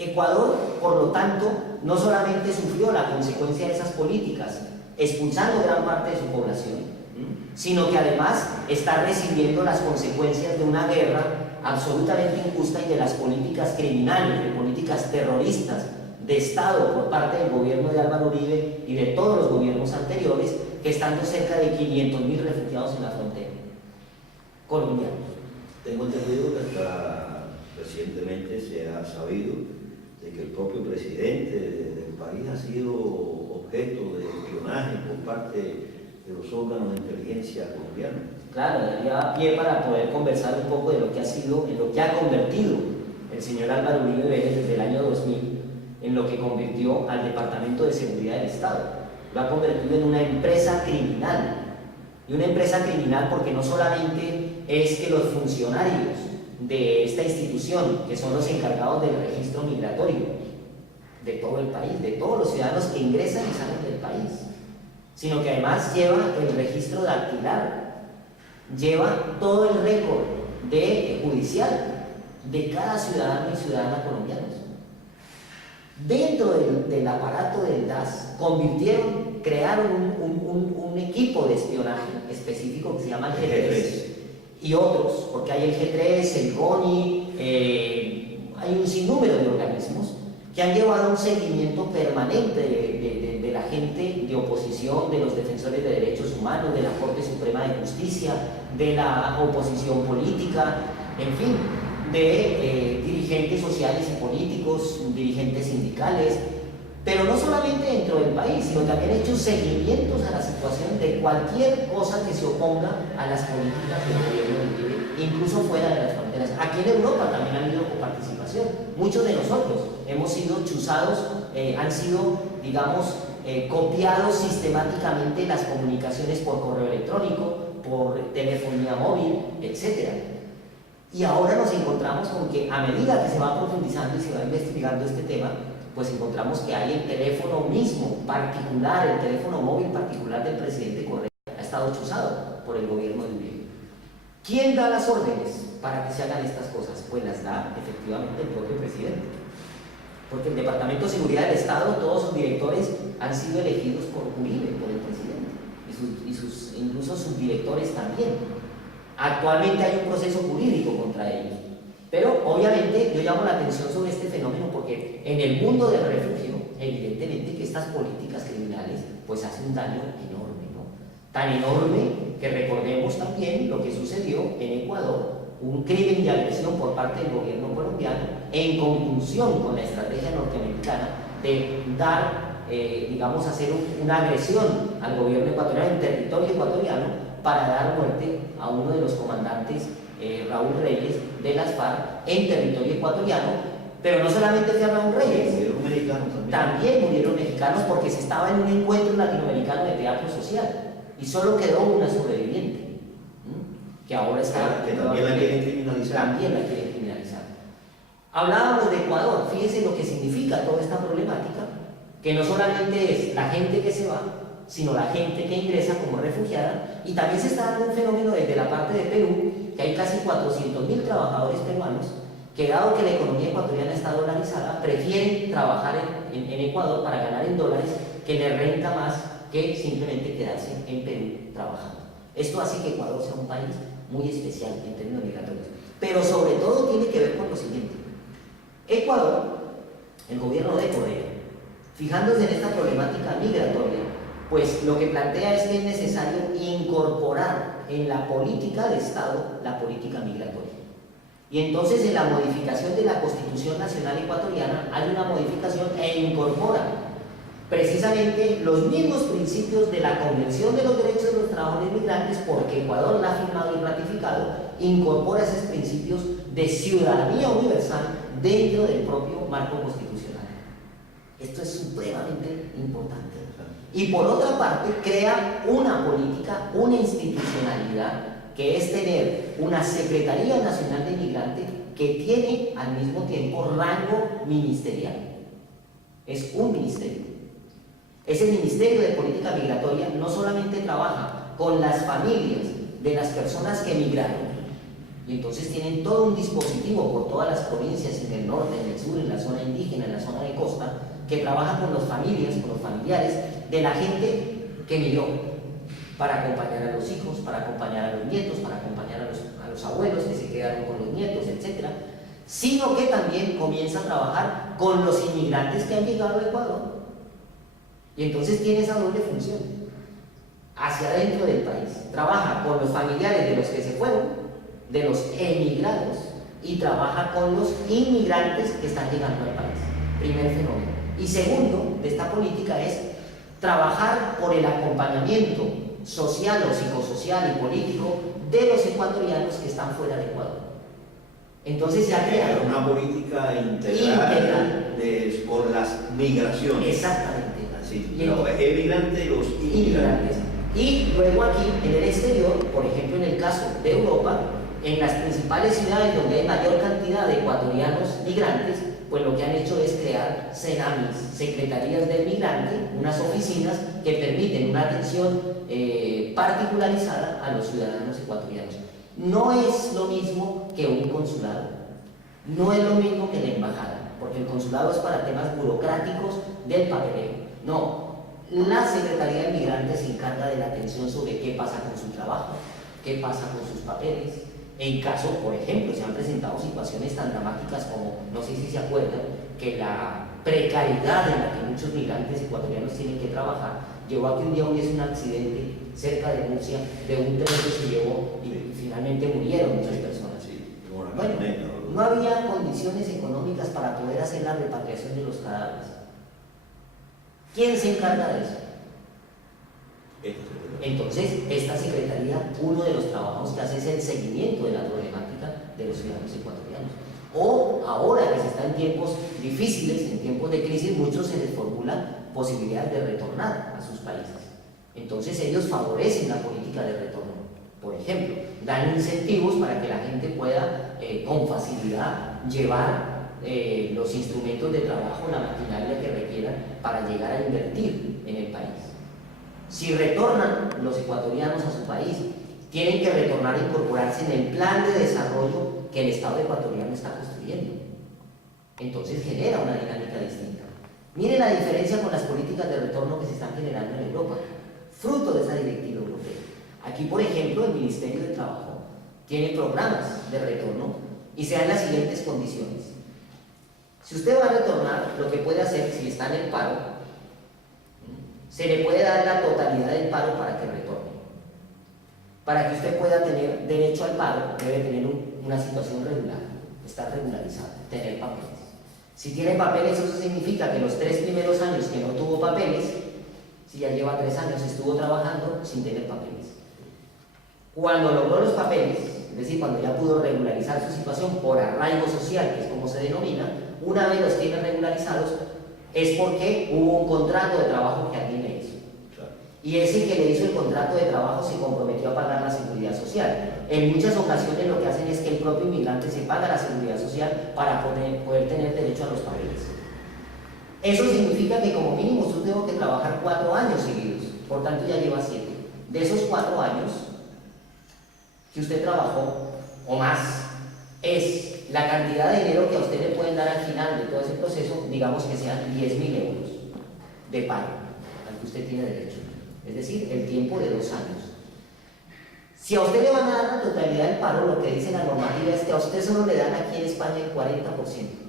Ecuador, por lo tanto, no solamente sufrió la consecuencia de esas políticas, expulsando gran parte de su población, sino que además está recibiendo las consecuencias de una guerra absolutamente injusta y de las políticas criminales, de políticas terroristas de Estado por parte del gobierno de Álvaro Uribe y de todos los gobiernos anteriores, gestando cerca de 500.000 refugiados en la frontera colombiana. Tengo entendido que hasta recientemente se ha sabido de que el propio presidente del país ha sido objeto de espionaje por parte de los órganos de inteligencia colombianos. Claro, daría pie para poder conversar un poco de lo que ha sido, en lo que ha convertido el señor Álvaro Uribe Vélez desde el año 2000, en lo que convirtió al Departamento de Seguridad del Estado. Lo ha convertido en una empresa criminal. Y una empresa criminal porque no solamente es que los funcionarios de esta institución, que son los encargados del registro migratorio de todo el país, de todos los ciudadanos que ingresan y salen del país, sino que además lleva el registro dactilar, lleva todo el récord judicial de cada ciudadano y ciudadana colombianos. Dentro del aparato del DAS crearon un equipo de espionaje específico que se llama el G3 y otros, porque hay el G3, el GONI, hay un sinnúmero de organismos que han llevado un seguimiento permanente de la gente de oposición, de los defensores de derechos humanos, de la Corte Suprema de Justicia, de la oposición política, en fin, de dirigentes sociales y políticos, dirigentes sindicales, pero no solamente dentro del país, sino también hecho seguimientos a la situación de cualquier cosa que se oponga a las políticas del gobierno de Uribe, incluso fuera de las fronteras. Aquí en Europa también ha habido coparticipación. Muchos de nosotros hemos sido chuzados, han sido, digamos, copiados sistemáticamente las comunicaciones por correo electrónico, por telefonía móvil, etc. Y ahora nos encontramos con que a medida que se va profundizando y se va investigando este tema, pues encontramos que hay el teléfono mismo particular, el teléfono móvil particular del presidente Correa, ha estado chuzado por el gobierno de Uribe. ¿Quién da las órdenes para que se hagan estas cosas? Pues las da efectivamente el propio presidente. Porque el Departamento de Seguridad del Estado, todos sus directores han sido elegidos por Uribe, por el presidente, y incluso sus directores también. Actualmente hay un proceso jurídico contra ellos. Pero obviamente yo llamo la atención sobre este fenómeno porque en el mundo del refugio, evidentemente que estas políticas criminales pues hacen un daño enorme, ¿no? Tan enorme que recordemos también lo que sucedió en Ecuador, un crimen de agresión por parte del gobierno colombiano en conjunción con la estrategia norteamericana de dar, digamos, hacer una agresión al gobierno ecuatoriano en territorio ecuatoriano para dar muerte a uno de los comandantes, Raúl Reyes, de las FARC en territorio ecuatoriano. Pero no solamente fue a Raúl Reyes, murieron mexicanos también murieron mexicanos porque se estaba en un encuentro latinoamericano de teatro social y solo quedó una sobreviviente, que ahora está... que también la quieren criminalizar. También la quieren criminalizar. Hablábamos de Ecuador, fíjense lo que significa toda esta problemática, que no solamente es la gente que se va, sino la gente que ingresa como refugiada, y también se está dando un fenómeno desde la parte de Perú, que hay casi 400.000 trabajadores peruanos, que dado que la economía ecuatoriana está dolarizada, prefieren trabajar en Ecuador para ganar en dólares, que les renta más que simplemente quedarse en Perú trabajando. Esto hace que Ecuador sea un país muy especial en términos migratorios, pero sobre todo tiene que ver con lo siguiente. Ecuador, el gobierno de Correa, fijándose en esta problemática migratoria, pues lo que plantea es que es necesario incorporar en la política de Estado la política migratoria. Y entonces en la modificación de la Constitución Nacional Ecuatoriana hay una modificación e incorpora precisamente los mismos principios de la Convención de los Derechos de los Trabajadores Migrantes, porque Ecuador la ha firmado y ratificado, incorpora esos principios de ciudadanía universal dentro del propio marco constitucional. Esto es supremamente importante. Y por otra parte, crea una política, una institucionalidad, que es tener una Secretaría Nacional de Migrante que tiene al mismo tiempo rango ministerial. Es un ministerio. Ese Ministerio de Política Migratoria no solamente trabaja con las familias de las personas que emigraron, y entonces tienen todo un dispositivo por todas las provincias, en el norte, en el sur, en la zona indígena en la zona de costa, que trabaja con las familias, con los familiares de la gente que migró, para acompañar a los hijos, para acompañar a los nietos, para acompañar a los abuelos que se quedaron con los nietos, etc. Sino que también comienza a trabajar con los inmigrantes que han llegado a Ecuador. Y entonces tiene esa doble función. Hacia adentro del país. Trabaja con los familiares de los que se fueron, de los emigrados, y trabaja con los inmigrantes que están llegando al país. Primer fenómeno. Y segundo de esta política es trabajar por el acompañamiento social o psicosocial y político de los ecuatorianos que están fuera de Ecuador. Entonces se ha creado una política integral por las migraciones. Exactamente. Así, los emigrantes y los inmigrantes. Y luego aquí en el exterior, por ejemplo en el caso de Europa, en las principales ciudades donde hay mayor cantidad de ecuatorianos migrantes, pues lo que han hecho es crear CENAMIs, Secretarías del Migrante, unas oficinas que permiten una atención particularizada a los ciudadanos ecuatorianos. No es lo mismo que un consulado, no es lo mismo que la embajada, porque el consulado es para temas burocráticos del papeleo. No, la Secretaría del Migrante se encarga de la atención sobre qué pasa con su trabajo, qué pasa con sus papeles. En caso, por ejemplo, se han presentado situaciones tan dramáticas como, no sé si se acuerdan, que la precariedad en la que muchos migrantes ecuatorianos tienen que trabajar llevó a que un día hubiese un accidente cerca de Murcia de un tren que se llevó y finalmente murieron muchas personas. Bueno, no había condiciones económicas para poder hacer la repatriación de los cadáveres. ¿Quién se encarga de eso? Entonces, esta secretaría, uno de los trabajos que hace es el seguimiento de la problemática de los ciudadanos ecuatorianos. O ahora que se está en tiempos difíciles, en tiempos de crisis, muchos se les formula posibilidades de retornar a sus países. Entonces ellos favorecen la política de retorno. Por ejemplo, dan incentivos para que la gente pueda con facilidad llevar los instrumentos de trabajo, la maquinaria que requieran para llegar a invertir en el país. Si retornan los ecuatorianos a su país, tienen que retornar e incorporarse en el plan de desarrollo que el Estado ecuatoriano está construyendo. Entonces genera una dinámica distinta. Miren la diferencia con las políticas de retorno que se están generando en Europa, fruto de esa directiva europea. Aquí, por ejemplo, el Ministerio de Trabajo tiene programas de retorno y se dan las siguientes condiciones. Si usted va a retornar, lo que puede hacer, si está en el paro, se le puede dar la totalidad del paro para que retorne. Para que usted pueda tener derecho al paro, debe tener una situación regular, estar regularizado, tener papeles. Si tiene papeles, eso significa que los 3 primeros años que no tuvo papeles, si ya lleva 3 años, estuvo trabajando sin tener papeles. Cuando logró los papeles, es decir, cuando ya pudo regularizar su situación por arraigo social, que es como se denomina, una vez los tiene regularizados, es porque hubo un contrato de trabajo que alguien le hizo. Y ese que le hizo el contrato de trabajo se comprometió a pagar la seguridad social. En muchas ocasiones lo que hacen es que el propio inmigrante se paga la seguridad social para poder tener derecho a los papeles. Eso significa que como mínimo usted tuvo que trabajar 4 años seguidos, por tanto ya lleva 7. De esos 4 años que usted trabajó, o más, es la cantidad de dinero que a usted le pueden dar al final de todo ese proceso, digamos que sean 10.000 euros de pago al que usted tiene derecho. Es decir, el tiempo de 2 años. Si a usted le van a dar la totalidad del paro, lo que dice la normativa es que a usted solo le dan aquí en España el 40%.